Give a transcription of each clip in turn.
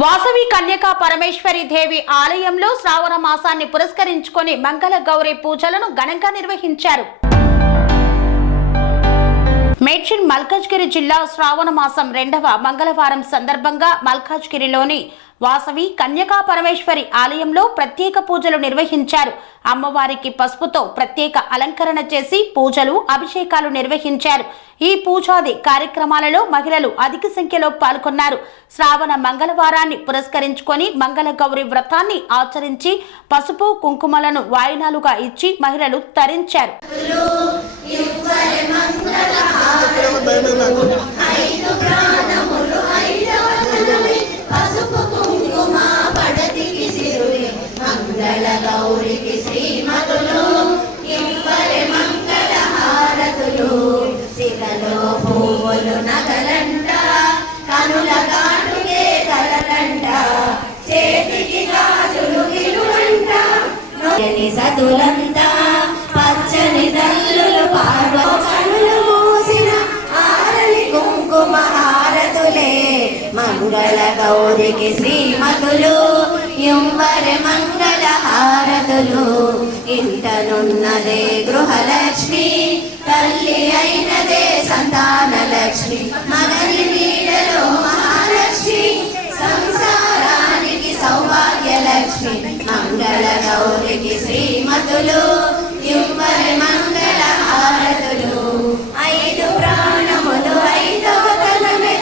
వాసవి కన్యకా పరమేశ్వరి దేవి ఆలయంలో శ్రావణ మాసాన్ని పురస్కరించుకొని మంగళ గౌరీ పూజలను ఘనంగా నిర్వహించారు. మేడ్చల్ మల్కాజ్గిరి జిల్లా శ్రావణ మాసం 2వ మంగళవారం సందర్భంగా మల్కాజ్గిరిలోని వాసవి కన్యకా పరమేశ్వరి ఆలయంలో ప్రత్యేక పూజలు నిర్వహించారు. అమ్మవారికి పసుపుతో ప్రత్యేక అలంకరణ చేసి పూజలు, అభిషేకాలు నిర్వహించారు. ఈ పూజాది కార్యక్రమాలలో మహిళలు అధిక సంఖ్యలో పాల్గొన్నారు. శ్రావణ మంగళవారాన్ని పురస్కరించుకొని మంగళ గౌరి వ్రతాన్ని ఆచరించి పసుపు, కుంకుమలను వాయినాలుగా ఇచ్చి మహిళలు తరించారు. గౌరికి శ్రీమతులు ఇంపరి మంగళ హారతులు, శిలలో పువ్వులు నగలంట, కనుల కాటుకే కలలంట, చేతికి గాజులు గిలువంట, నొయని సతులంతా పచ్చని తల్లులు పార్వ కనులు మూసిన ఆరని కుంకుమ హారతులే మంగళ గౌరికి శ్రీమతులు ఇంపరి మంగళ హారతులు. ఇంటనున్నదే గృహలక్ష్మి, తల్లి అయినదే సంతాన లక్ష్మి, మగని నీడలో మహాలక్ష్మి, సంసారానికి సౌభాగ్య లక్ష్మి మంగళ గౌరికి శ్రీమతులు ఇంపరి మంగళ హారతులు. 5 ప్రాణములు 5వ తనమే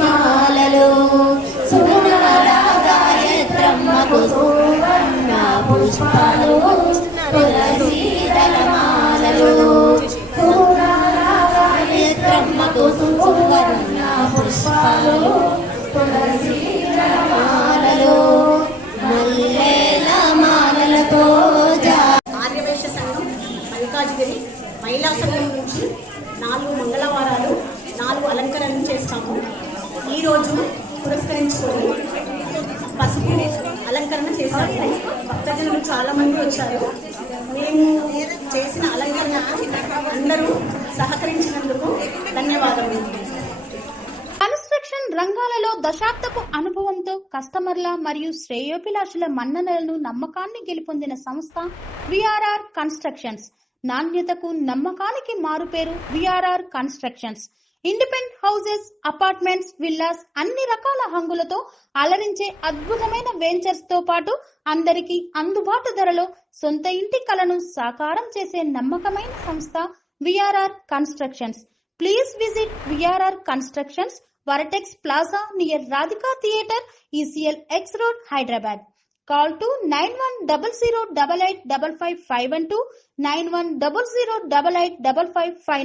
మాలలో సువర్ణరాగాయత్రమ్మకు సువర్ణ పుష్పాలు, తులసీదళ మాలలు, సువర్ణరాగాయత్రమ్మకు సువర్ణ పుష్పాలు, తులసీదళ మాలలు, మల్లెల మాలలతో ఆర్యవైశ్య సంఘం మల్కాజ్గిరి మహిళా సంఘం నుంచి 4 మంగళవారాలు 4 అలంకరణలు చేస్తాము. ఈరోజు పురస్కరించుకొని పసుపు అలంకరణ చేశాము. భక్తజనులు చాలా మంది వచ్చారు. మేము చేసిన అలంకరణకు అందరూ సహకరించినందుకు ధన్యవాదములు. కన్స్ట్రక్షన్ రంగాలలో దశాబ్దపు అనుభవంతో కస్టమర్ల మరియు శ్రేయోభిలాషుల మన్ననలను, నమ్మకాన్ని గెలుపొందిన సంస్థ విఆర్ఆర్ కన్స్ట్రక్షన్స్. నాణ్యతకు, నమ్మకానికి మారుపేరు VRR constructions. Independent houses, apartments, villas అన్ని రకాల హంగులతో అలరించే అద్భుతమైన వెంచర్స్ తో పాటు అందరికీ అందుబాటు ధరలో సొంత ఇంటి కలను సాకారం చేసే నమ్మకమైన సంస్థ VRR constructions. Please visit VRR constructions, వరటెక్స్ plaza near Radhika theatre, ECL X Road, Hyderabad. Call to 910088555512 9100885555.